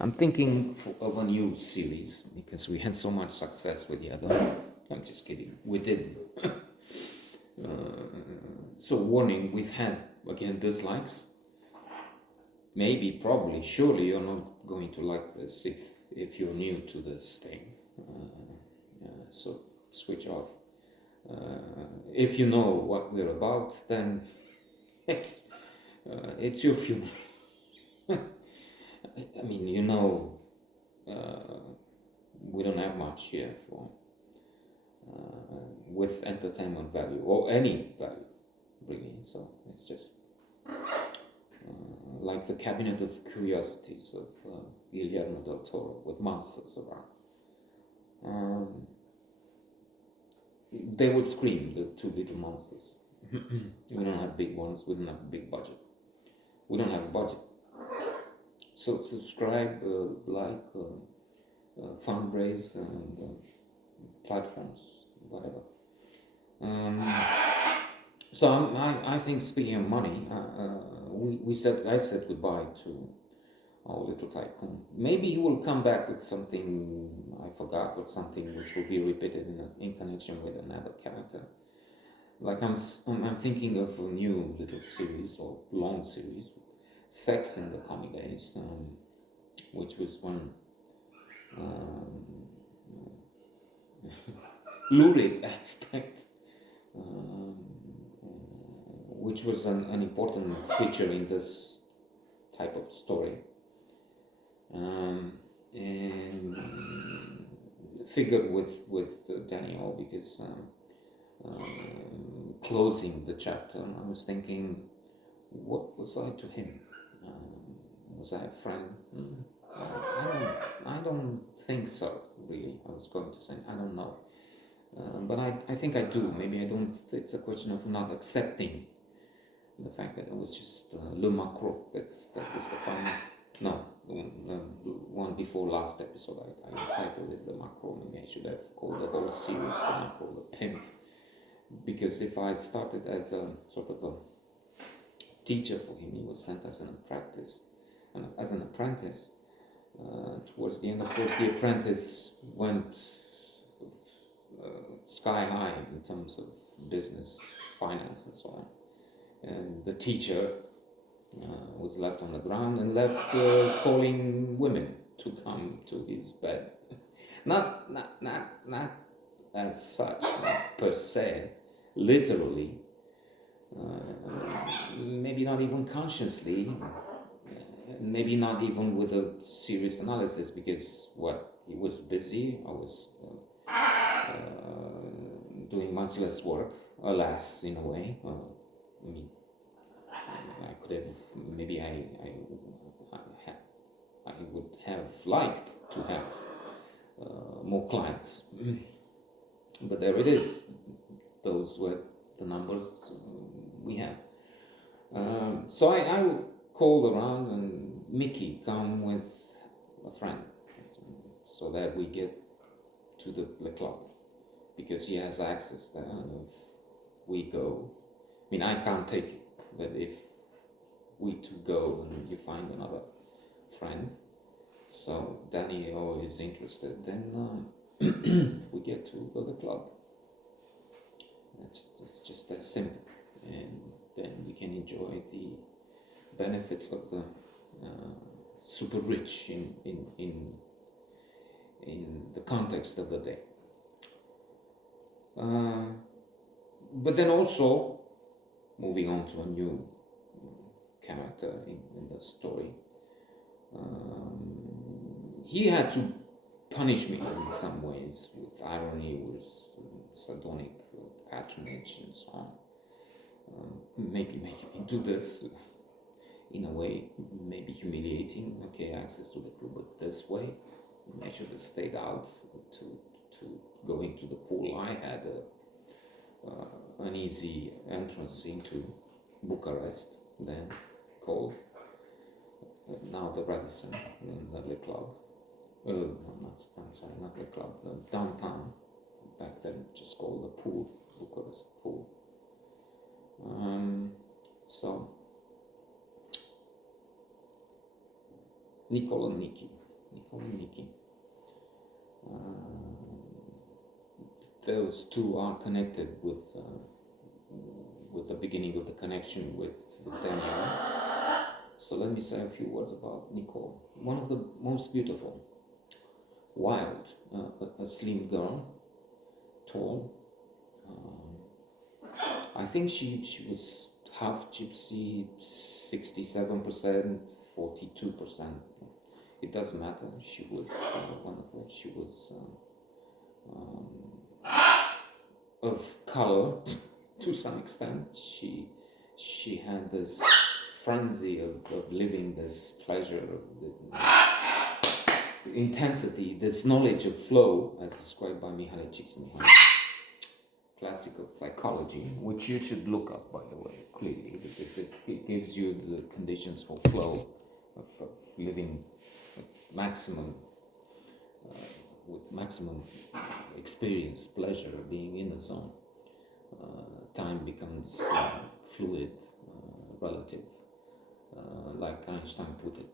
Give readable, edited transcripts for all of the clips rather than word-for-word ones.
I'm thinking of a new series because we had so much success with the other. I'm just kidding. We didn't. So warning, we've had again dislikes. Maybe, probably, surely you're not going to like this if you're new to this thing. So switch off. If you know what we're about, then it's your funeral. I mean, we don't have much here for with entertainment value or any value, really. So it's just like the Cabinet of Curiosities of Guillermo del Toro with monsters around. They would scream, the two little monsters. We don't have big ones, we don't have a big budget. We don't have a budget. So subscribe, fundraise, and platforms, whatever. So I think, speaking of money, I said goodbye to our little tycoon. Maybe he will come back with something I forgot, with something which will be repeated in connection with another character. Like I'm thinking of a new little series or long series, Sex in the Commie Days, which was one lurid aspect, which was an important feature in this type of story. And figured with Daniel, because closing the chapter, I was thinking, what was I to him? Was I a friend? I don't think so, really. I was going to say, I don't know. But I think I do. Maybe I don't. It's a question of not accepting the fact that it was just Le Macro. That was the final. No, the one before last episode, I entitled it Le Macro. Maybe I should have called the whole series Le Macro, the pimp. Because if I started as a sort of a teacher for him, he was sent as an apprentice. And as an apprentice, towards the end, of course, the apprentice went sky high in terms of business, finance, and so on. And the teacher was left on the ground and left calling women to come to his bed. Not as such, not per se, literally, maybe not even consciously, maybe not even with a serious analysis, because he was busy. I was doing much less work, alas, in a way. I mean, I could have, maybe I would have liked to have more clients, but there it is. Those were the numbers we had. So I would call around, and Mickey, come with a friend, so that we get to the club, because he has access there. And if we go, I mean, I can't take it, but if we two go and you find another friend, so Daniel is interested, then we get to go to the club. It's just that simple, and then we can enjoy the benefits of the super rich in the context of the day. But then also, moving on to a new character in the story, he had to punish me in some ways, with irony, with sardonic patronage, and so on. Maybe making me do this in a way, maybe humiliating. Okay, access to the crew, but this way, I should have stayed out to go into the pool. I had an easy entrance into Bucharest, then called now the Radisson, then the club. Not the club, the downtown. Back then, just called the pool, Bucharest pool. So Nicole and Nikki, Nicole and Nikki. Those two are connected with the beginning of the connection with Danielle. So let me say a few words about Nicole. One of the most beautiful, wild, a slim girl, tall. I think she was half gypsy, 67%, 42%. It doesn't matter. She was wonderful. She was of color to some extent. She had this frenzy of living, this pleasure, the intensity, this knowledge of flow, as described by Mihaly Csikszentmihalyi, classical psychology, which you should look up, by the way, clearly, because it gives you the conditions for flow, of living with maximum experience, pleasure, being in the zone. Time becomes fluid, relative, like Einstein put it.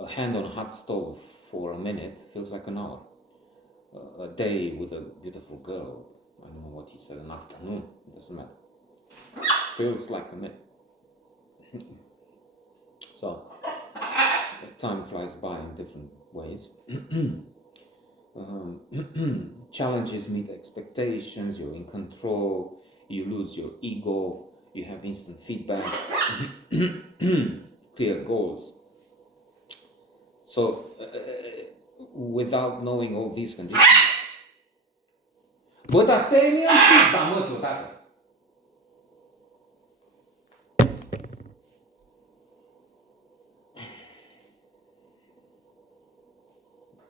A hand on a hot stove for a minute feels like an hour. A day with a beautiful girl, I don't know what he said, an afternoon, it doesn't matter. Feels like a minute. So, time flies by in different ways. Challenges meet expectations, you're in control, you lose your ego, you have instant feedback, clear goals. So, without knowing all these conditions. Bă, dar te-mi în pizza, mă, tu, tată.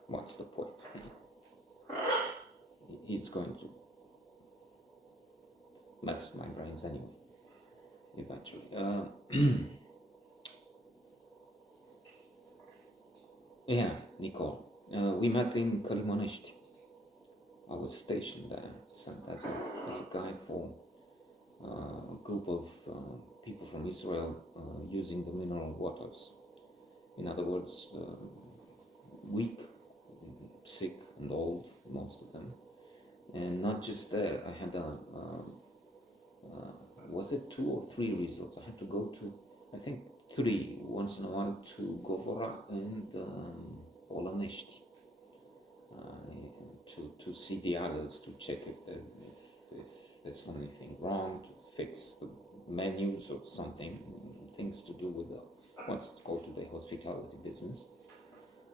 What's the point? He's going to mess with my brains anyway, eventually. Yeah, Nicole. We met in Călimanești. I was stationed there, sent as a guide for a group of people from Israel using the mineral waters. In other words, weak, sick and old, most of them. And not just there, I had was it 2 or 3 resorts? I had to go to, I think 3 once in a while, to Govora and Olănești, to see the others, to check if there's something wrong, to fix the menus or something, things to do with what's called today hospitality business.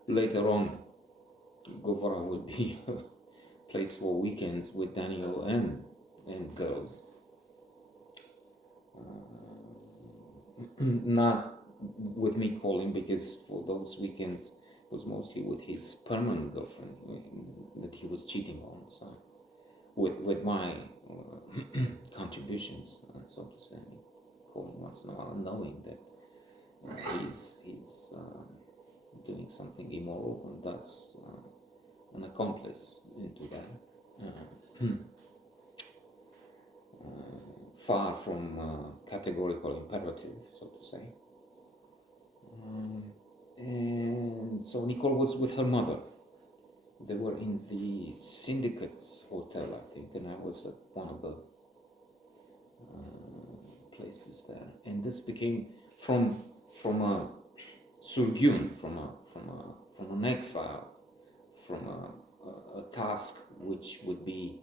Later on, Govora would be a place for weekends with Daniel and girls. Not with me calling, because for those weekends was mostly with his permanent girlfriend that he was cheating on. So with my contributions, so to say, calling once in a while, knowing that he's doing something immoral, and thus an accomplice into that. Far from categorical imperative, so to say. And so Nicole was with her mother. They were in the Syndicate's hotel, I think, and I was at one of the places there. And this became from a surgun, from an exile, from a task which would be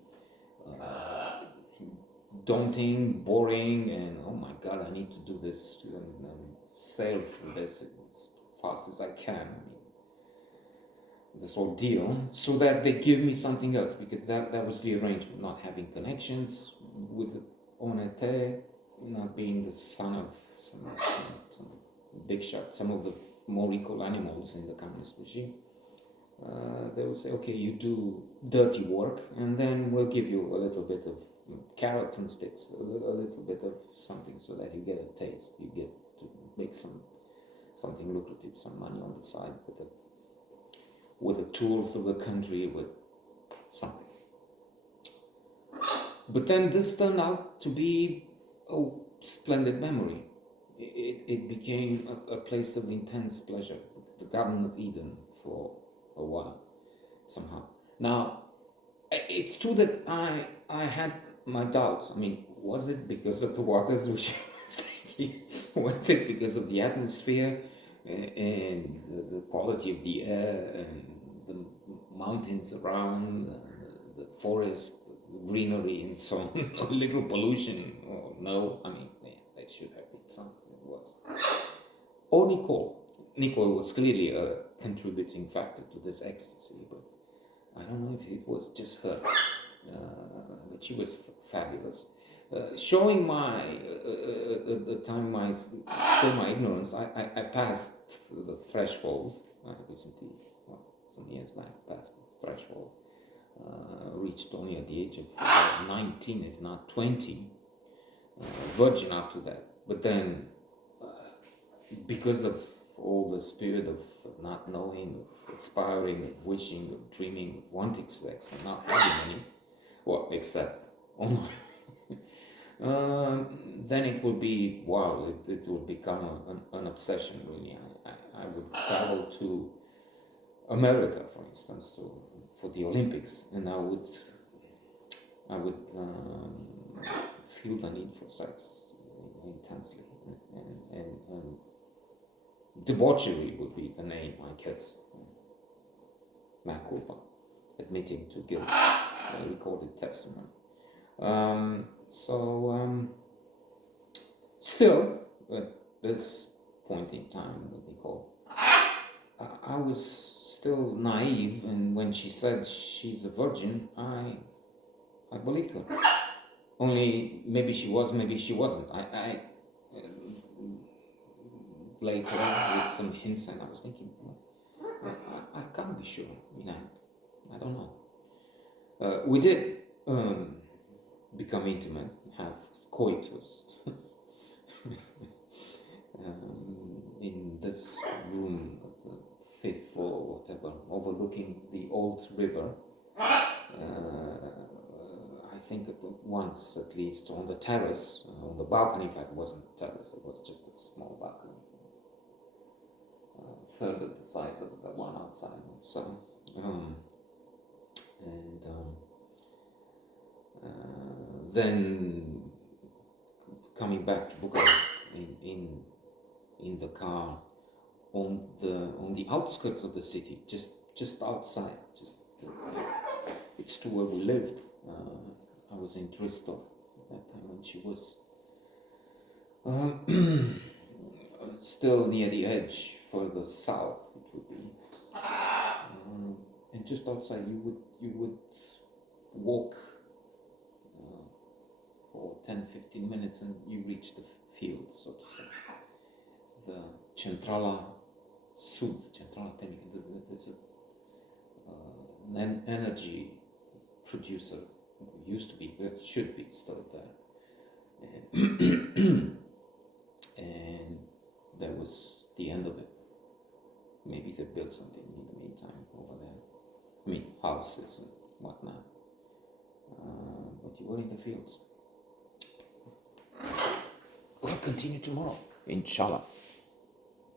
daunting, boring, and oh my God, I need to do this and sail through this as fast as I can. I mean, this whole deal, so that they give me something else, because that was the arrangement, not having connections with the Onete, not being the son of some big shot, some of the more equal animals in the communist regime. They will say, okay, you do dirty work, and then we'll give you a little bit of carrots and sticks, a little bit of something, so that you get a taste, you get to make something lucrative, some money on the side with a tour through the country, with something. But then this turned out to be a splendid memory. It became a place of intense pleasure. The Garden of Eden for a while, somehow. Now, it's true that I had my doubts. I mean, was it because of the waters which I was thinking? Was it because of the atmosphere and the quality of the air and the mountains around, the forest, greenery, and so on? A little pollution? Or no? I mean, yeah, there should have been some. It was. Or Nicole. Nicole was clearly a contributing factor to this ecstasy, but I don't know if it was just her. But she was fabulous. Showing my, at the time, still my ignorance, I passed the threshold. I recently, well, some years back, passed the threshold. Reached only at the age of 19, if not 20. Virgin up to that. But then, because of all the spirit of not knowing, of aspiring, of wishing, of dreaming, of wanting sex, and not having any, well, except online, then it will be, wow, it will become an obsession, really. I would travel to America, for instance, for the Olympics, and I would feel the need for sex intensely, and debauchery would be the name, I guess. Mea culpa, admitting to guilt, recorded testimony. Still, at this point in time with Nicole, I was still naive, and when she said she's a virgin, I believed her. Only maybe she was, maybe she wasn't. Later, with some hints, and I was thinking, I can't be sure. I mean, I don't know. We did become intimate, have coitus in this room, the fifth floor, whatever, overlooking the old river. I think once at least on the terrace, on the balcony. In fact, it wasn't a terrace; it was just a small balcony, third of the size of the one outside. So, then coming back to Bucharest in the car on the outskirts of the city, just outside, it's to where we lived. I was in Tristo at that time when she was still near the edge, further south it would be, and just outside you would walk for 10-15 minutes and you reach the field, so to say. The Centrala Sud, Centrala Termică, this is an energy producer, used to be, but should be still there. And that was the end of it. Maybe they built something in the meantime over there. I mean, houses and whatnot. But you were in the fields. We'll continue tomorrow, inshallah.